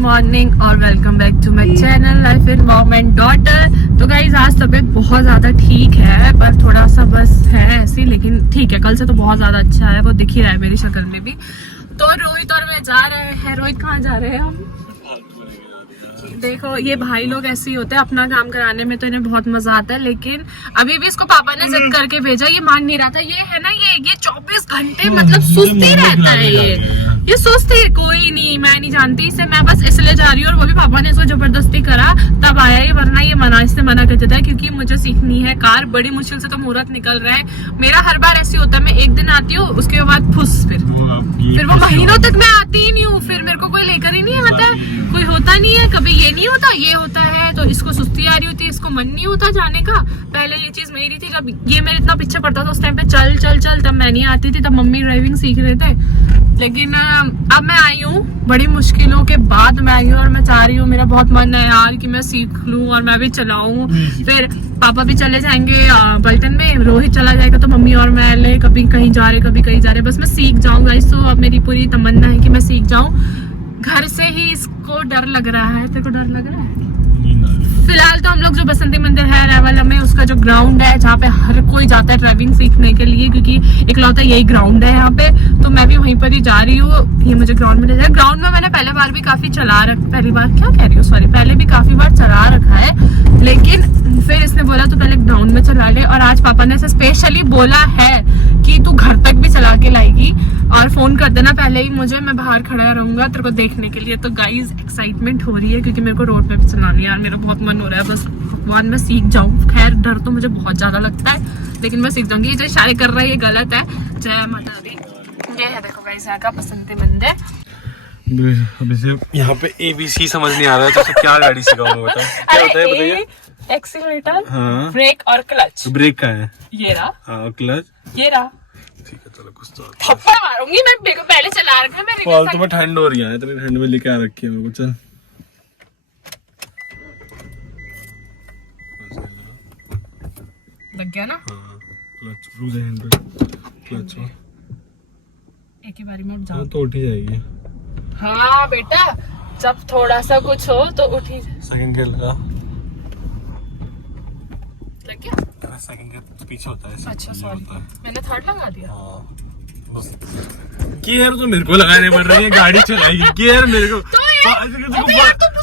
Morning और welcome back to my channel life in mom and daughter. तो guys आज तबीयत बहुत ज़्यादा ठीक है, पर थोड़ा सा बस है ऐसी, लेकिन ठीक है। कल से तो बहुत ज़्यादा अच्छा है, वो दिख ही रहा है मेरी शक्ल में भी। तो रोहित और मैं जा रहे हैं। रोहित कहाँ जा रहे हैं हम? देखो ये भाई लोग ऐसे ही होते हैं, अपना काम कराने में तो इन्हें बहुत मजा आता है, लेकिन अभी भी इसको पापा ने जिद करके भेजा, ये मान नहीं रहा था। ये है ना, ये 24 घंटे मतलब सुस्त ही रहता है। ये सुस्त है। कोई नहीं, मैं नहीं जानती इसे, मैं बस इसलिए जा रही हूँ। और वो भी पापा ने इसको जबरदस्ती करा तब आया ही, वरना ये इससे मना कर देता है, क्योंकि मुझे सीखनी है कार। बड़ी मुश्किल से तो मुहूर्त निकल रहा है मेरा। हर बार ऐसे होता है, मैं एक दिन आती हूँ, उसके बाद फुस फिर वो महीनों तक मैं आती ही नहीं हूँ। फिर मेरे को कोई लेकर ही नहीं आता है, कोई होता नहीं है। कभी ये नहीं होता, ये होता है। तो इसको सुस्ती आ रही होती है, इसको मन नहीं होता जाने का। पहले ये चीज मेरी थी, जब ये मेरे इतना पीछे पड़ता था उस टाइम पे, चल चल चल, तब मैं नहीं आती थी, तब मम्मी ड्राइविंग सीख रहे थे। लेकिन अब मैं आई हूँ, बड़ी मुश्किलों के बाद मैं आई हूँ, और मैं चाह रही हूँ, मेरा बहुत मन है यार कि मैं सीख लूँ और मैं भी चलाऊँ। फिर पापा भी चले जाएंगे पलटन में, रोहित चला जाएगा, तो मम्मी और मैं ले कभी कहीं जा रहे कभी कहीं जा रहे। बस मैं सीख जाऊँ गाइस। तो अब मेरी पूरी तमन्ना है कि मैं सीख जाऊँ। घर से ही इसको डर लग रहा है। तेरे को डर लग रहा है? फिलहाल तो हम लोग जो बसंती मंदिर है रायवाला में, उसका जो ग्राउंड है जहाँ पे हर कोई जाता है ड्राइविंग सीखने के लिए, क्योंकि इकलौता यही ग्राउंड है यहाँ पे, तो मैं भी वहीं पर ही जा रही हूँ। ये मुझे ग्राउंड में ले जाए। ग्राउंड में मैंने पहले बार भी काफी पहले भी काफी बार चला रखा है, लेकिन फिर इसने बोला तो पहले ग्राउंड में चला ले। और आज पापा ने ऐसे स्पेशली बोला है कि तू घर तक भी चला के लाएगी और फोन कर देना पहले ही मुझे, मैं बाहर खड़ा रहूंगा तेरे को देखने के लिए। तो गाइज एक्साइटमेंट हो रही है, क्योंकि मेरे को रोड पे भी चलानी है यार, मेरा बहुत मन हो रहा है। बस भगवान मैं सीख जाऊँ। खैर डर तो मुझे बहुत ज्यादा लगता है, लेकिन मैं सीख जाऊंगी। ये जो इशारे कर रहा है ये गलत है। जय माता दी। ये है देखो गाइस यहाँ का बसंती मंदिर। अब इसे यहाँ पे ABC समझ नहीं आ रहा है, तो क्या गाड़ी सिखाऊंगा बताओ? क्या होता है बताइए? एक्सीलरेटर, हाँ, ब्रेक और क्लच। ब्रेक का है ये रहा। हाँ, क्लच ये रहा। ठीक है, चलो कुछ तो थप्पड़ मारूंगी मैं। मेरे को पहले चला रखा है, मैं फालतू में ठंड हो रही है, इतनी ठंड में लेके आ रखी है मेरे को। चल लग गया ना? हाँ, क्लच लूज है, हैंड क्लच हो एक ही बारी में उठ जाओ। हाँ, तो उठ ही जाएगी। हाँ बेटा, जब थोड़ा सा कुछ हो तो उठ ही जाए। सेकंड गियर लगा। लग गया? सेकंड गियर पीछे होता है। अच्छा सॉरी, मैंने थर्ड लगा दिया। हाँ, बस गियर तो मेरे को लगाने पड़ रही है, गाड़ी चलाएगी। गियर मेरे को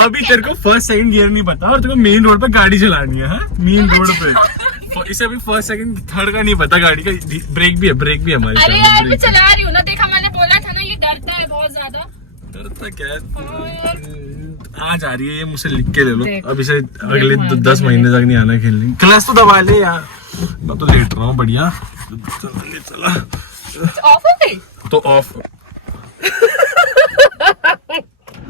अभी तेरे को फर्स्ट सेकंड गियर नहीं पता, और तेरे को मेन रोड पे गाड़ी चलानी है। मेन रोड पे इसे अभी फर्स्ट सेकंड थर्ड का नहीं पता। गाड़ी का ब्रेक भी है हमारी। अरे यार मैं चला रही हूँ ना, देखा मैंने बोला था ना, ये डरता है बहुत ज्यादा। डरता क्या है? आज आ रही है ये, मुझसे लिख के ले लो। अब इसे अगले 10 महीने तक नहीं आना खेलने। क्लास तो दबा ले यार, मैं तो लेट रहा हूँ। बढ़िया चला ऑफ हो गई तो ऑफ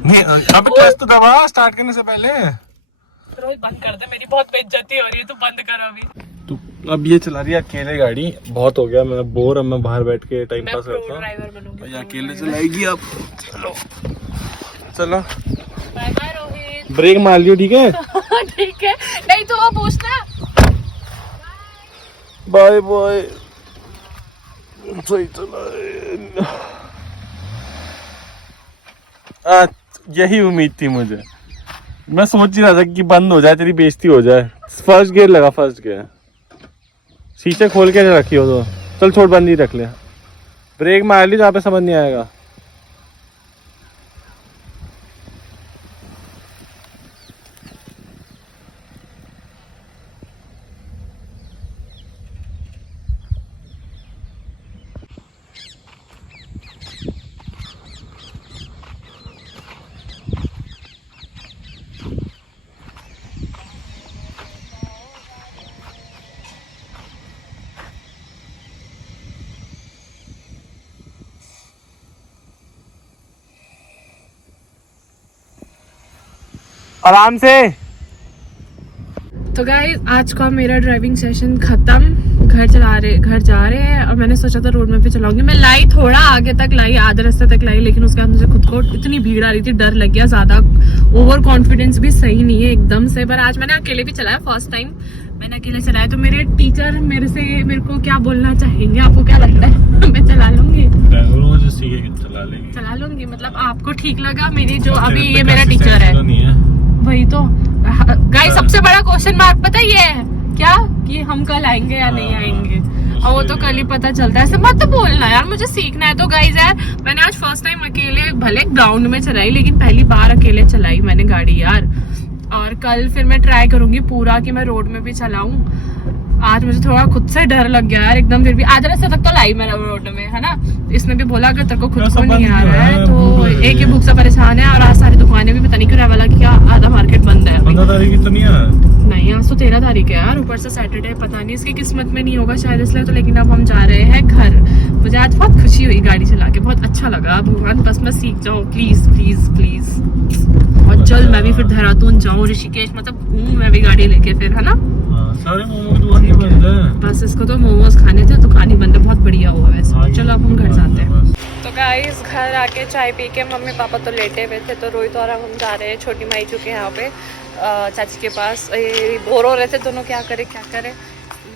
नहीं। अब क्लास तो दबा स्टार्ट करने से पहले। रोहित बंद कर दे, मेरी बहुत बेइज्जती हो रही है, तू बंद कर अभी। तो अब ये चला रही है अकेले गाड़ी, बहुत हो गया मैं बोर। अब मैं बाहर बैठ के टाइम पास करता हूँ। ड्राइवर बनूंगी, ये अकेले चलाएगी अब। चलो चलो, बाय बाय रोहित। ब्रेक मार लियो, ठीक है? ठीक है, नहीं तो वो पूछना। Bye bye. सही चला। यही उम्मीद थी मुझे। मैं सोच ही रहा था कि बंद हो जाए, तेरी बेइज्जती हो जाए। फर्स्ट गियर लगा, फर्स्ट गियर। शीशे खोल के रखी हो तो चल, छोड़, बंद ही रख ले। ब्रेक मार ली, जहाँ पे समझ नहीं आएगा। आराम से। तो गाइस आज का मेरा ड्राइविंग सेशन खत्म। घर जा रहे हैं और मैंने सोचा था रोड में भी चलाऊंगी। मैं लाई थोड़ा आगे तक लाई, आधे रास्ते तक लाई, लेकिन उसके बाद मुझे खुद को इतनी भीड़ आ रही थी, डर लग गया। ज्यादा ओवर कॉन्फिडेंस भी सही नहीं है एकदम से। पर आज मैंने अकेले भी चलाया, फर्स्ट टाइम मैंने अकेले चलाया। तो मेरे टीचर मेरे को क्या बोलना चाहेंगे, आपको क्या लगता है? मैं चला लूंगी, चला लूंगी। मतलब आपको ठीक लगा मेरी जो अभी ये मेरा टीचर है? वही तो गाइस, सबसे बड़ा क्वेश्चन मार्क पता ये है क्या, कि हम कल आएंगे या नहीं आएंगे। और वो तो कल ही पता चलता है। ऐसे मत बोलना यार, मुझे सीखना है। तो गाइस यार, मैंने आज फर्स्ट टाइम अकेले भले ग्राउंड में चलाई, लेकिन पहली बार अकेले चलाई मैंने गाड़ी यार। और कल फिर मैं ट्राई करूंगी पूरा कि मैं रोड में भी चलाऊं। आज मुझे थोड़ा खुद से डर लग गया यार एकदम। फिर भी आधे रास्ते तक तो लाई मैं रोड में, है ना। इसने भी बोला अगर तेरे को खुद को नहीं आ रहा है तो एक ही भूख से परेशान है। और आज सारी दुकानें भी पता नहीं क्यों वाला कि आधा मार्केट बंद है। 15 तारीख की तो नहीं है? नहीं, आज तो 13 तारीख है यार, ऊपर से सैटरडे। पता नहीं इसकी किस्मत में नहीं होगा शायद, इसलिए तो। लेकिन अब हम जा रहे हैं घर। मुझे आज बहुत खुशी हुई गाड़ी चला के, बहुत अच्छा लगा। भगवान बस मैं सीख जाऊँ, प्लीज प्लीज प्लीज। और जल्द मैं भी फिर देहरादून जाऊँ, ऋषिकेश, मतलब मैं भी गाड़ी लेके फिर, है ना। सारे मोमो की दुकान बंद है। बस इसको तो मोमोज खाने थे, दुकान ही बंद है। बहुत बढ़िया हुआ वैसे। तो चलो अब हम घर जाते हैं। तो गाइस, घर आके चाय पी के मम्मी पापा तो लेटे हुए थे, तो रोहित और हम जा रहे हैं छोटी माई चुके यहाँ पे चाची के पास। बोर हो रहे थे दोनों, क्या करे।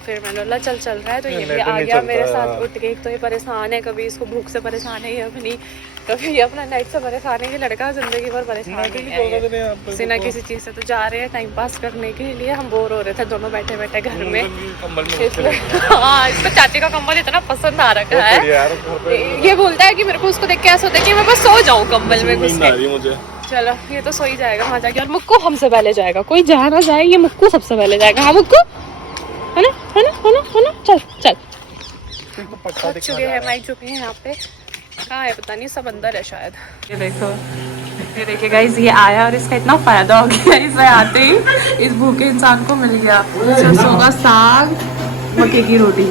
फिर मैंने बोला चल रहा है। तो ये भी आ गया मेरे साथ उठ के। तो ये परेशान है, कभी इसको भूख से परेशान है ये अपनी, कभी ये अपना नाइट से परेशान है। ये लड़का जिंदगी भर परेशान है किसी ना किसी चीज से। तो जा रहे हैं टाइम पास करने के लिए। हम बोर हो रहे थे दोनों बैठे बैठे घर में। हाँ, इसको चाची का कंबल इतना पसंद आ रखा है। ये बोलता है कि मेरे को उसको देख के ऐसा होता है कि मैं बस सो जाऊँ कंबल में घुस के। चलो, ये तो सो ही जाएगा वहाँ जाके। और मुक्कू हमसे पहले जाएगा, कोई जा ना जाए, ये मुक्कू सबसे पहले जाएगा। हाँ मुक्कू, है ना। चल थक चुके हैं, माई चुके हैं यहाँ पे। कहाँ है पता नहीं, सब अंदर है शायद। ये देखो, ये देखिए गाइस, ये आया और इसका इतना फायदा हो गया। इसे आते ही इस भूखे इंसान को मिल गया सरसों का साग, मक्के की रोटी।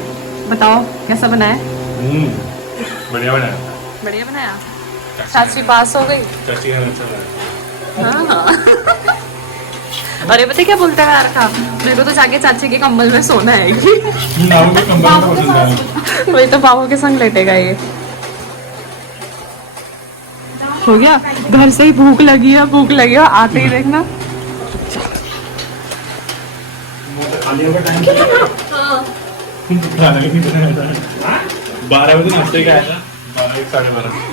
बताओ कैसा बनाया? बढ़िया बनाया। चाची पास हो गई। हाँ। अरे पता क्या बोलता है यार, मेरे को तो जाके चाची के कंबल में सोना है। वही तो बाबू के संग लेटेगा ये। हो गया, घर से ही भूख लगी है, आते ही देखना।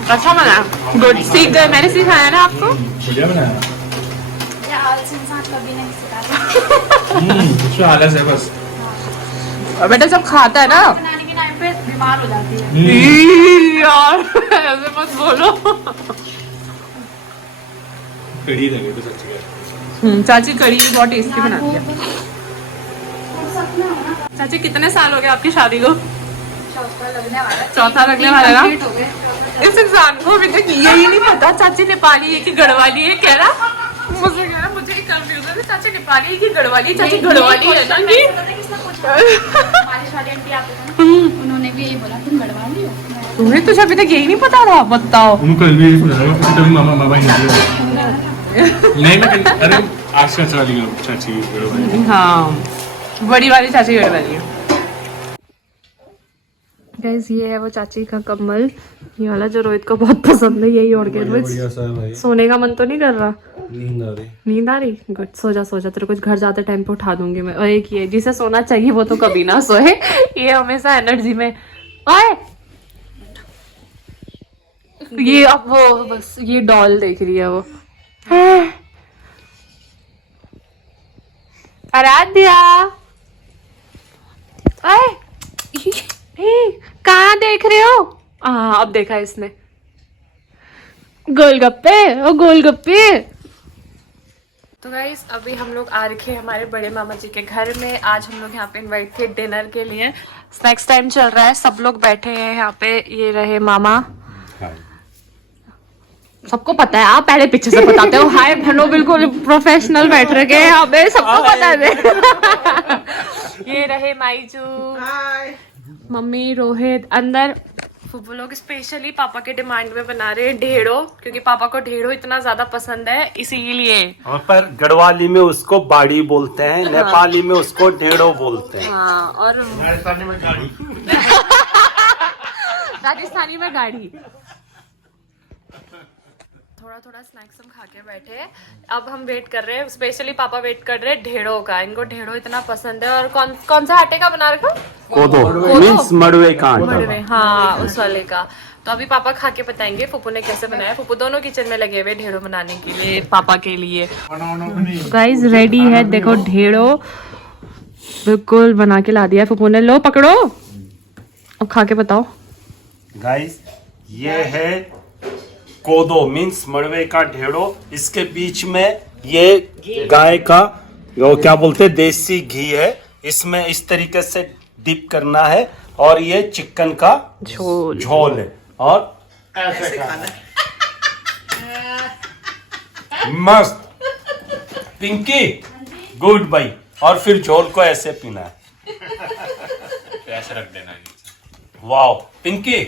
अच्छा बना, गुड, सीख गए, मैंने सिखाया ना आपको। बढ़िया बनाया। आलस है बस। बेटा जब खाता है ना बनाने के टाइम पे बीमार हो जाती है यार, ऐसे मत बोलो। कड़ी लगे तो सच्ची चाची कड़ी बहुत टेस्टी बनाती है। चाची कितने साल हो गए आपकी शादी को? चौथा लगने वाला ना। इस इंसान को अभी तक यही नहीं पता चाची नेपाली है कि गढ़वाली है। कह रहा मुझे कंफ्यूजन है, चाची नेपाली है कि गढ़वाली। चाची गढ़वाली है ना। उन्होंने भी यही बोला, तुम गढ़वाली हो। तुम्हें तो अभी तक यही नहीं पता था? बताओ। नहीं, अरे आसपास वाली चाची गढ़वाली। हाँ, बड़ी वाली चाची गढ़वाली है। गाइस, ये है वो चाची का कम्बल, ये वाला जो रोहित को बहुत पसंद है। यही ओढ़ के सोने का मन तो नहीं कर रहा? नींद आ रही? गुड, सो जा तेरे को घर जाते टाइम पे उठा दूंगी मैं। और एक ये जिसे सोना चाहिए वो तो कभी ना सोए, ये हमेशा एनर्जी में आए। ये अब वो बस ये डॉल देख रही है वो। आराध्या, कहाँ देख रहे हो? अब देखा इसने। गोलगप्पे। तो गाइस, अभी हम लोग आ रखे हैं हमारे बड़े मामा जी के घर में। आज हम लोग यहाँ पे इनवाइट थे डिनर के लिए। स्नैक्स टाइम चल रहा है, सब लोग बैठे हैं यहाँ पे। ये रहे मामा। सबको पता है, आप पहले पीछे से बताते हो। हाय बहनो, बिल्कुल प्रोफेशनल बैठ रखे हैं यहाँ पे, सबको पता है। ये रहे माईजू, मम्मी, रोहित अंदर, फूफू लोग स्पेशली पापा के डिमांड में बना रहे हैं ढेड़ो, क्योंकि पापा को ढेड़ो इतना ज्यादा पसंद है, इसीलिए। और पर गढ़वाली में उसको बाड़ी बोलते हैं, नेपाली में उसको ढेड़ो बोलते हैं। हाँ, और राजस्थानी में गाड़ी। राजस्थानी में गाड़ी। थोड़ा थोड़ा स्नैक्स हम खा के बैठे। अब हम वेट कर रहे हैं, स्पेशली पापा वेट कर रहे हैं ढेड़ो का। इनको ढेड़ो इतना पसंद है। और कौन कौन सा आटे का बना रखा? कोदो मीन्स मड़वे का आटा। मड़वे, हाँ, उस वाले का। तो अभी पापा खा के बताएंगे फूफू ने कैसे बनाया। फूफू दोनों किचन में लगे हुए ढेड़ो बनाने के लिए पापा के लिए। गाइस रेडी है, देखो ढेड़ो बिल्कुल बना के ला दिया है फूफू ने। लो पकड़ो, अब खा के बताओ। गाइस ये है कोदो मीन्स मड़वे का ढेड़ो। इसके बीच में ये गाय का वो क्या बोलते हैं देसी घी है, इसमें इस तरीके से डिप करना है। और ये चिकन का झोल है। और ऐसे खाना मस्त। Pinky good bye. और फिर झोल को ऐसे पीना है, ऐसे रख देना। वाओ पिंकी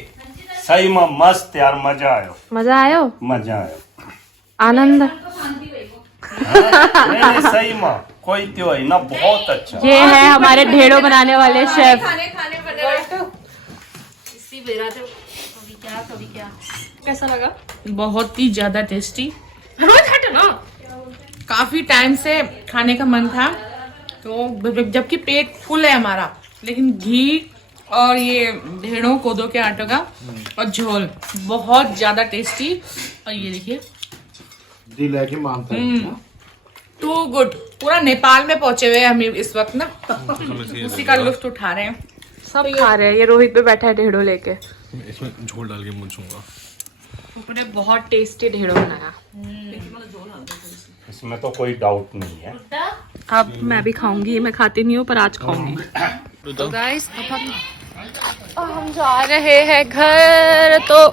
सही में मस्त यार, मजा आयो। मजा आयो, मजा आयो, आनंद। नहीं सही में कोई त्यो है ना, बहुत अच्छा। ये है हमारे ढेड़ो बनाने वाले शेफ। कैसा लगा? बहुत ही ज्यादा टेस्टी। काफी टाइम से खाने का मन था, तो जबकि पेट फुल है हमारा, लेकिन घी और ये ढेड़ों कोदो के आटे का और झोल बहुत ज्यादा टेस्टी। और ये देखिए दिल है कि मानता है। Too good. पूरा नेपाल में पहुंचे हुए हैं हम इस वक्त ना, उसी का लुत्फ उठा रहे हैं। सब खा रहे हैं। ये रोहित पे बैठा है ढेड़ो लेके। इसमें झोल डाल के मुंचूंगा। उन्होंने बहुत टेस्टी ढेड़ो बनाया। इसमें तो कोई डाउट नहीं है। अब मैं भी खाऊंगी, मैं खाती नहीं हूँ पर आज खाऊंगी। तो गाइस अब हम जा रहे हैं घर। तो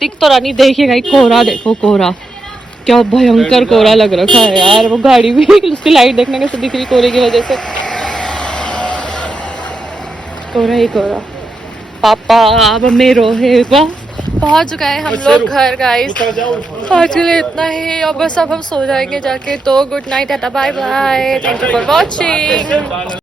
दिख तो रानी, देखिएगा कोहरा, देखो कोहरा क्या भयंकर कोहरा लग रखा है यार। वो गाड़ी भी उसकी लाइट देखने कैसे दिख रही कोहरे की वजह से। कोहरा ही कोहरा। पापा अब मम्मी रोहित पहुंच गए हम लोग घर गाइस। आज के लिए इतना ही, और बस अब हम सो जाएंगे जाके। तो good night, tata, bye bye, thank you for watching.